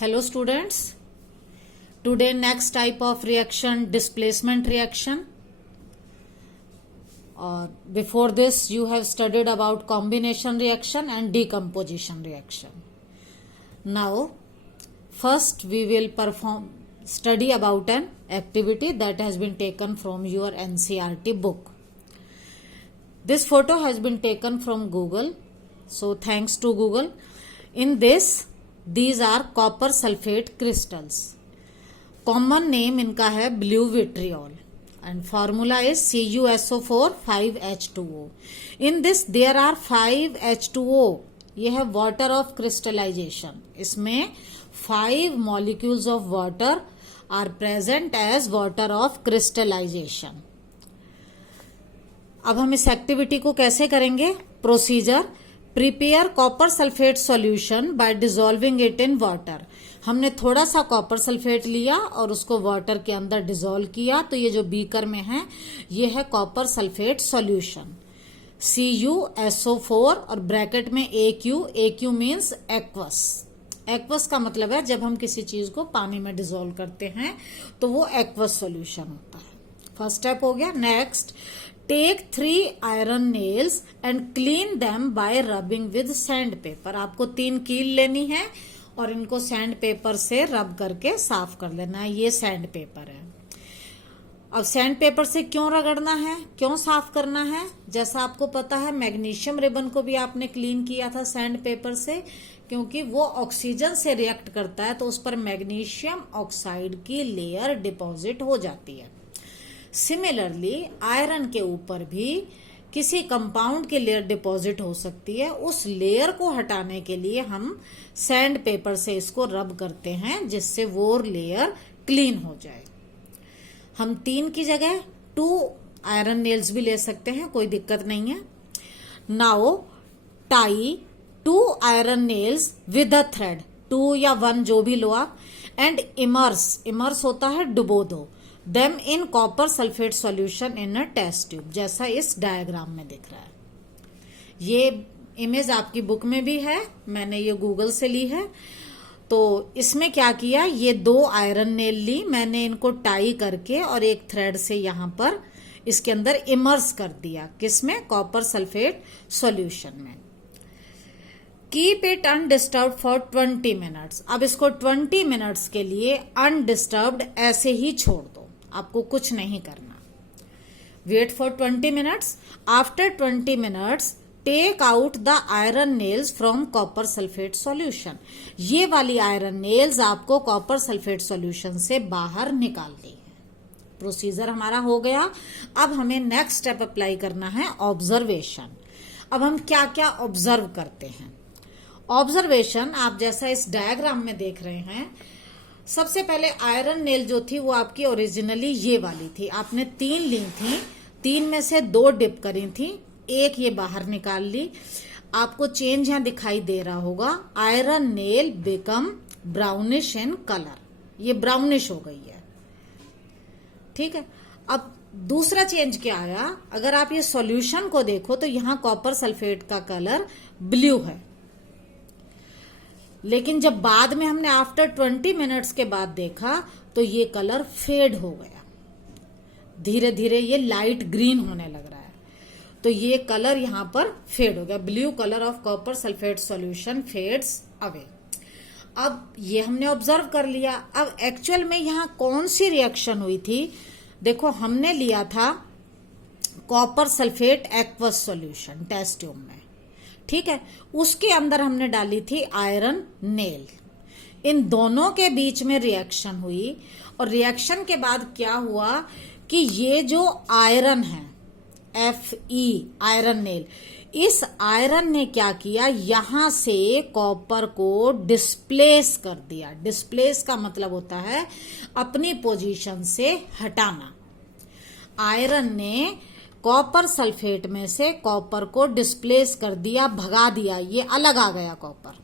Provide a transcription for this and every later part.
Hello students, today next type of reaction, displacement reaction. Before this you have studied about combination reaction and decomposition reaction. Now first we will study about an activity that has been taken from your NCERT book. This photo has been taken from Google, so thanks to Google. In this, these are copper sulfate crystals. Common name इनका है blue vitriol and formula is CuSO4 5H2O. In this there are 5 H2O. ये है water of crystallization. इसमें 5 molecules of water are present as water of crystallization. अब हम इस activity को कैसे करेंगे? Procedure: prepare copper sulphate solution bye dissolving it in water. हमने थोड़ा सा कॉपर सल्फेट लिया और उसको वाटर के अंदर डिसॉल्व किया, तो ये जो बीकर में है ये है कॉपर सल्फेट सॉल्यूशन. CuSO4 और ब्रैकेट में AQ मीन्स एक्वस. एक्वस का मतलब है जब हम किसी चीज को पानी में डिसॉल्व करते हैं तो वो एक्वस सॉल्यूशन होता है. फर्स्ट स्टेप हो गया. Next, take 3 iron nails and clean them by rubbing with sand paper. आपको 3 कील लेनी है और इनको सैंड पेपर से रब करके साफ कर लेना है. ये सैंड पेपर है. अब सैंड पेपर से क्यों रगड़ना है, क्यों साफ करना है? जैसा आपको पता है मैग्नीशियम रिबन को भी आपने क्लीन किया था सैंड पेपर से, क्योंकि वो ऑक्सीजन से रिएक्ट करता है तो उस पर मैग्नीशियम ऑक्साइड की लेयर डिपॉजिट हो जाती है. सिमिलरली आयरन के ऊपर भी किसी कंपाउंड की लेयर डिपॉजिट हो सकती है. उस लेयर को हटाने के लिए हम सैंड पेपर से इसको रब करते हैं जिससे वो लेयर क्लीन हो जाए. हम 3 की जगह 2 आयरन नेल्स भी ले सकते हैं, कोई दिक्कत नहीं है. Now tie 2 iron nails with a thread, 2 या 1 जो भी लो आप, एंड इमर्स होता है डुबो दो, them in copper sulphate solution in a test tube, जैसा इस डायग्राम में दिख रहा है. ये इमेज आपकी बुक में भी है, मैंने ये गूगल से ली है. तो इसमें क्या किया, ये 2 आयरन नेल ली मैंने, इनको टाई करके और एक थ्रेड से यहां पर इसके अंदर इमर्स कर दिया. किसमें? कॉपर सल्फेट सॉल्यूशन में. Keep it undisturb for 20 minutes. अब इसको 20 मिनट्स के लिए अनडिस्टर्ब्ड ऐसे ही छोड़ दो, आपको कुछ नहीं करना. Wait for 20 minutes. After 20 minutes take out the iron nails from copper sulphate solution. ये वाली आयरन नेल्स आपको कॉपर सल्फेट सॉल्यूशन से बाहर निकालनी है. प्रोसीजर हमारा हो गया. अब हमें नेक्स्ट स्टेप अप्लाई करना है, ऑब्जर्वेशन. अब हम क्या क्या ऑब्जर्व करते हैं? ऑब्जर्वेशन आप जैसा इस डायग्राम में देख रहे हैं, सबसे पहले आयरन नेल जो थी वो आपकी ओरिजिनली ये वाली थी. आपने 3 ली थी, 3 में से 2 डिप करी थी, 1 ये बाहर निकाल ली. आपको चेंज यहां दिखाई दे रहा होगा. Iron nail become brownish in colour, ये ब्राउनिश हो गई है. ठीक है. अब दूसरा चेंज क्या आया, अगर आप ये सॉल्यूशन को देखो तो यहां कॉपर सल्फेट का कलर ब्लू है, लेकिन जब बाद में हमने आफ्टर 20 मिनट्स के बाद देखा तो ये कलर फेड हो गया. धीरे धीरे ये लाइट ग्रीन होने लग रहा है. तो ये कलर यहां पर फेड हो गया. Blue colour of copper sulphate solution fades away. अब ये हमने ऑब्जर्व कर लिया. अब एक्चुअल में यहां कौन सी रिएक्शन हुई थी? देखो, हमने लिया था copper sulphate aqueous solution test tube में, ठीक है. उसके अंदर हमने डाली थी आयरन नेल. इन दोनों के बीच में रिएक्शन हुई और रिएक्शन के बाद क्या हुआ कि ये जो आयरन है Fe आयरन नेल, इस आयरन ने क्या किया, यहां से कॉपर को डिस्प्लेस कर दिया. डिस्प्लेस का मतलब होता है अपनी पोजीशन से हटाना. आयरन ने कॉपर सल्फेट में से कॉपर को डिस्प्लेस कर दिया, भगा दिया, ये अलग आ गया कॉपर.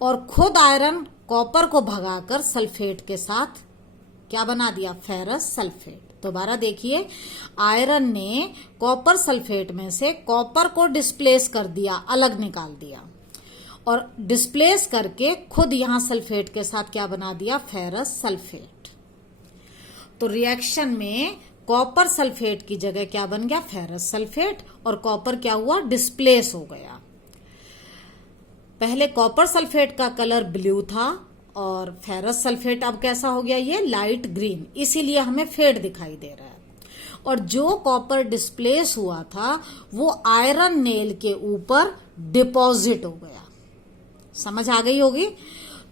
और खुद आयरन कॉपर को भगाकर सल्फेट के साथ क्या बना दिया, फेरस सल्फेट. दोबारा देखिए, आयरन ने कॉपर सल्फेट में से कॉपर को डिस्प्लेस कर दिया, अलग निकाल दिया, और डिस्प्लेस करके खुद यहां सल्फेट के साथ क्या बना दिया, फेरस सल्फेट। तो रिएक्शन में कॉपर सल्फेट की जगह क्या बन गया, फेरस सल्फेट, और कॉपर क्या हुआ, डिस्प्लेस हो गया। पहले कॉपर सल्फेट का कलर ब्लू था और फेरस सल्फेट अब कैसा हो गया, ये लाइट ग्रीन, इसीलिए हमें फेड दिखाई दे रहा है। और जो कॉपर डिस्प्लेस हुआ था वो आयरन नेल के ऊपर डिपॉजिट हो गया। समझ आ गई होगी।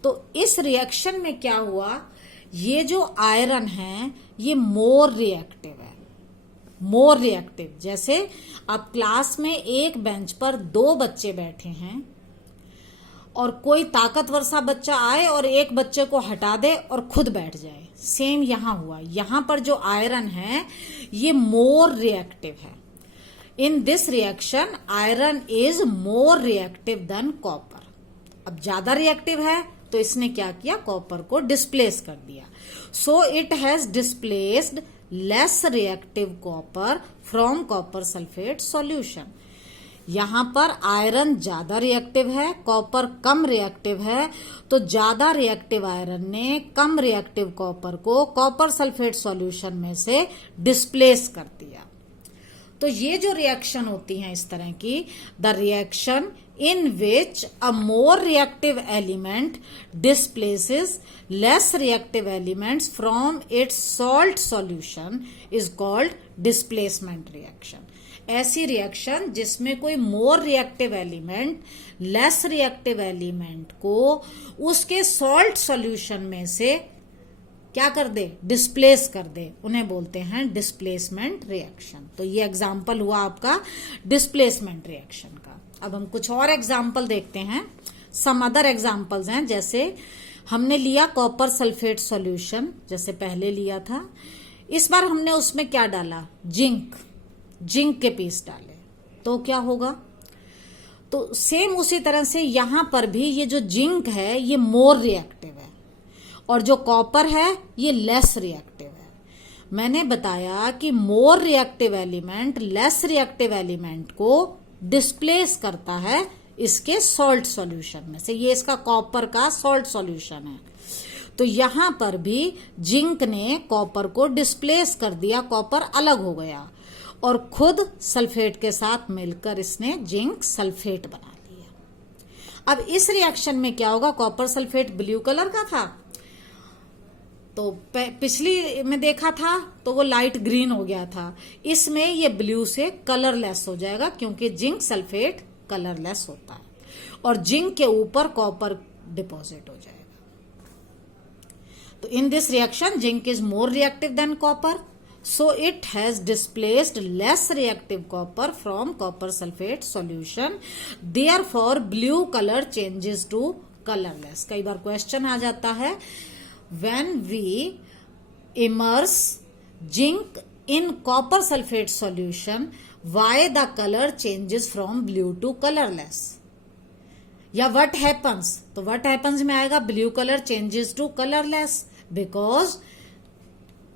तो इस रिएक्शन में क्या हुआ, ये जो आयरन है ये मोर रिएक्टिव है, मोर रिएक्टिव। जैसे अब क्लास में एक बेंच पर 2 बच्चे बैठे हैं और कोई ताकतवर सा बच्चा आए और एक बच्चे को हटा दे और खुद बैठ जाए, सेम यहां हुआ। यहां पर जो आयरन है ये मोर रिएक्टिव है। इन this reaction iron is more reactive than copper. अब ज्यादा रिएक्टिव है तो इसने क्या किया, कॉपर को डिस्प्लेस कर दिया। सो it has displaced less reactive copper from copper sulphate solution. यहां पर आयरन ज्यादा रिएक्टिव है, कॉपर कम रिएक्टिव है, तो ज्यादा रिएक्टिव आयरन ने कम रिएक्टिव कॉपर को कॉपर सल्फेट सॉल्यूशन में से डिस्प्लेस कर दिया। तो ये जो रिएक्शन होती हैं इस तरह की, the reaction in which a more reactive element displaces less reactive elements from its salt solution is called displacement reaction। ऐसी रिएक्शन जिसमें कोई more reactive element less reactive element को उसके सॉल्ट सॉल्यूशन में से क्या कर दे, डिस्प्लेस कर दे, उन्हें बोलते हैं डिस्प्लेसमेंट रिएक्शन। तो ये एग्जाम्पल हुआ आपका डिस्प्लेसमेंट रिएक्शन का। अब हम कुछ और एग्जाम्पल देखते हैं। सम अदर एग्जाम्पल्स हैं, जैसे हमने लिया कॉपर सल्फेट सॉल्यूशन, जैसे पहले लिया था। इस बार हमने उसमें क्या डाला, जिंक, जिंक के पीस डाले, तो क्या होगा, तो सेम उसी तरह से यहां पर भी ये जो जिंक है ये मोर रिएक्टिव है और जो कॉपर है ये लेस रिएक्टिव है। मैंने बताया कि more reactive element less reactive element को डिस्प्लेस करता है इसके सॉल्ट सॉल्यूशन में से। ये इसका कॉपर का सॉल्ट सॉल्यूशन है। तो यहां पर भी जिंक ने कॉपर को डिस्प्लेस कर दिया, कॉपर अलग हो गया और खुद सल्फेट के साथ मिलकर इसने जिंक सल्फेट बना दिया। अब इस रिएक्शन में क्या होगा, कॉपर सल्फेट ब्लू कलर का था, तो पिछली में देखा था तो वो लाइट ग्रीन हो गया था। इसमें ये ब्लू से कलरलेस हो जाएगा क्योंकि जिंक सल्फेट कलरलेस होता है और जिंक के ऊपर कॉपर डिपॉजिट हो जाएगा। तो in this reaction zinc is more reactive than copper, so it has displaced less reactive copper from copper sulphate solution, therefore blue colour changes to colourless. कई बार क्वेश्चन आ जाता है, when we immerse zinc in copper sulfate solution, why the color changes from blue to colorless? या what happens, तो what happens में आएगा blue color changes to colorless because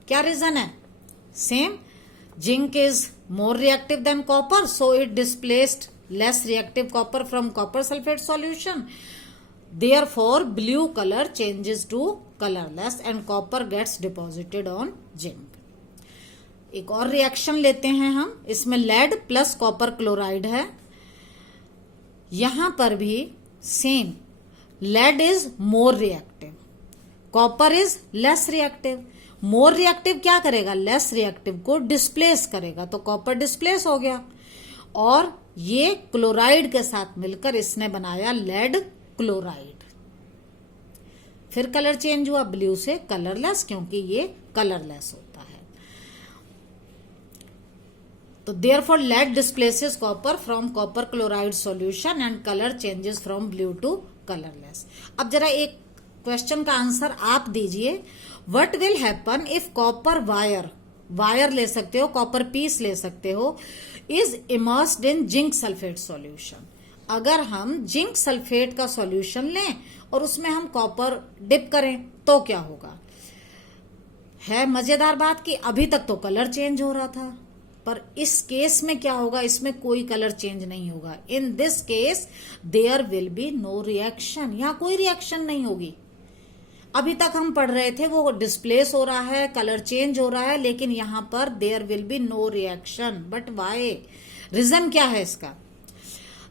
क्या reason है, same, zinc is more reactive than copper, so it displaced less reactive copper from copper sulfate solution, therefore blue color changes to colorless and copper gets deposited on zinc। एक और reaction लेते हैं हम, इसमें lead plus copper chloride है। यहां पर भी same, lead is more reactive, copper is less reactive. More reactive क्या करेगा, लेस रिएक्टिव को डिस्प्लेस करेगा, तो कॉपर डिस्प्लेस हो गया और ये क्लोराइड के साथ मिलकर इसने बनाया लेड क्लोराइड। फिर कलर चेंज हुआ ब्लू से कलरलेस क्योंकि ये कलरलेस होता है। तो therefore lead displaces copper from copper chloride solution and colour changes from blue to colourless. अब जरा एक क्वेश्चन का आंसर आप दीजिए, what will happen if copper wire, wire ले सकते हो, कॉपर पीस ले सकते हो, is immersed in zinc sulphate solution. अगर हम जिंक सल्फेट का सॉल्यूशन लें और उसमें हम कॉपर डिप करें तो क्या होगा। है मजेदार बात कि अभी तक तो कलर चेंज हो रहा था, पर इस केस में क्या होगा, इसमें कोई कलर चेंज नहीं होगा। In this case there will be no reaction, यहां कोई रिएक्शन नहीं होगी। अभी तक हम पढ़ रहे थे वो डिस्प्लेस हो रहा है, कलर चेंज हो रहा है, लेकिन यहां पर there will be no reaction. But why, reason क्या है इसका?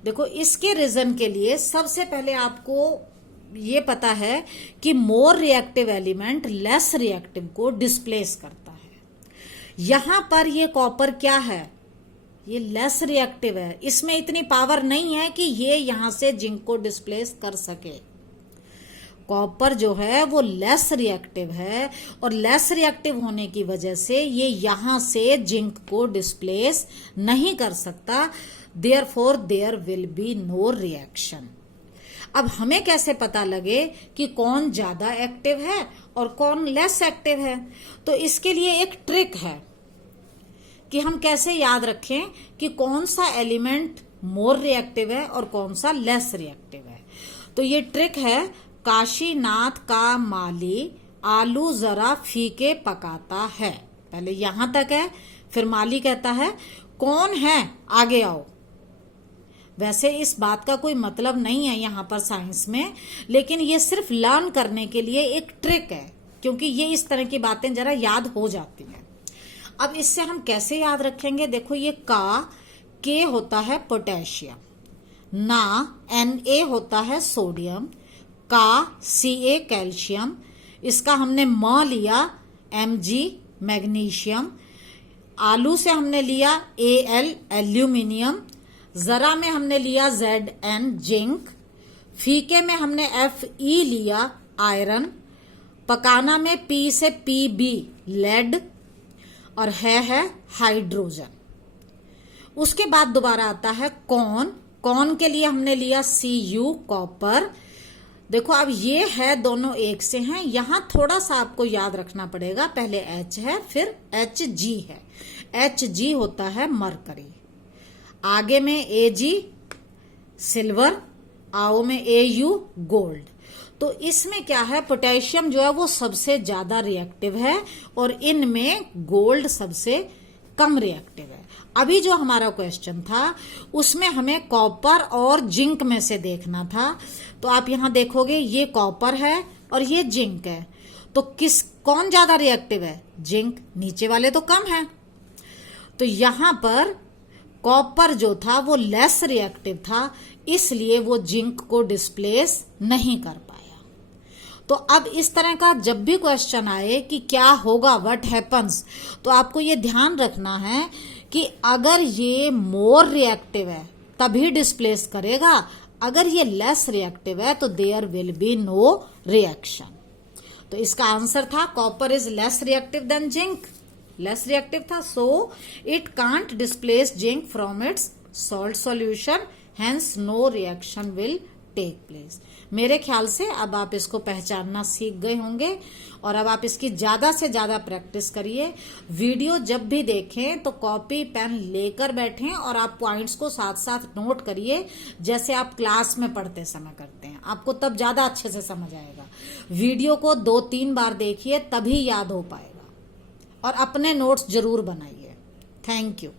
देखो, इसके रीजन के लिए सबसे पहले आपको ये पता है कि more reactive element less reactive को डिस्प्लेस करता है। यहां पर ये कॉपर क्या है, ये लेस रिएक्टिव है, इसमें इतनी पावर नहीं है कि ये यहां से जिंक को डिस्प्लेस कर सके। कॉपर जो है वो लेस रिएक्टिव है, और लेस रिएक्टिव होने की वजह से ये यहां से जिंक को डिस्प्लेस नहीं कर सकता। Therefore there will be no reaction. अब हमें कैसे पता लगे कि कौन ज्यादा एक्टिव है और कौन लेस एक्टिव है? तो इसके लिए एक ट्रिक है कि हम कैसे याद रखें कि कौन सा एलिमेंट मोर रिएक्टिव है और कौन सा लेस रिएक्टिव है। तो ये ट्रिक है, काशीनाथ का माली आलू जरा फीके पकाता है। पहले यहां तक है, फिर माली कहता है कौन है आगे आओ। वैसे इस बात का कोई मतलब नहीं है यहां पर साइंस में, लेकिन ये सिर्फ लर्न करने के लिए एक ट्रिक है, क्योंकि ये इस तरह की बातें जरा याद हो जाती हैं। अब इससे हम कैसे याद रखेंगे? देखो, ये के होता है पोटेशियम, ना Na होता है सोडियम, Ca कैल्शियम, इसका हमने म लिया Mg मैग्नीशियम, आलू से हमने लिया Al एल्यूमिनियम, जरा में हमने लिया Zn जिंक, फीके में हमने Fe लिया आयरन, पकाना में P से Pb लेड, और है हाइड्रोजन। उसके बाद दोबारा आता है कौन के लिए हमने लिया Cu कॉपर। देखो, अब ये है दोनों एक से हैं, यहां थोड़ा सा आपको याद रखना पड़ेगा, पहले H है फिर Hg है। Hg होता है मरकरी, आगे में Ag सिल्वर, आओ में Au गोल्ड। तो इसमें क्या है, पोटेशियम जो है वो सबसे ज्यादा रिएक्टिव है और इनमें गोल्ड सबसे कम रिएक्टिव है। अभी जो हमारा क्वेश्चन था उसमें हमें कॉपर और जिंक में से देखना था। तो आप यहां देखोगे ये कॉपर है और ये जिंक है, तो कौन ज्यादा रिएक्टिव है? जिंक। नीचे वाले तो कम है, तो यहां पर कॉपर जो था वो लेस रिएक्टिव था, इसलिए वो जिंक को डिस्प्लेस नहीं कर पाया। तो अब इस तरह का जब भी क्वेश्चन आए कि क्या होगा, व्हाट हैपन्स, तो आपको ये ध्यान रखना है कि अगर ये मोर रिएक्टिव है तभी डिस्प्लेस करेगा, अगर ये लेस रिएक्टिव है तो there will be no reaction. तो इसका आंसर था copper is less reactive than zinc, less reactive था, so it can't displace zinc from its salt solution, hence no reaction will take place. मेरे ख्याल से अब आप इसको पहचानना सीख गए होंगे और अब आप इसकी ज्यादा से ज्यादा प्रैक्टिस करिए। वीडियो जब भी देखें तो कॉपी पेन लेकर बैठें और आप पॉइंट्स को साथ साथ नोट करिए, जैसे आप क्लास में पढ़ते समय करते हैं, आपको तब ज्यादा अच्छे से समझ आएगा। वीडियो को 2-3 बार देखिए तभी याद हो पाएगा, और अपने नोट्स जरूर बनाइए। Thank you.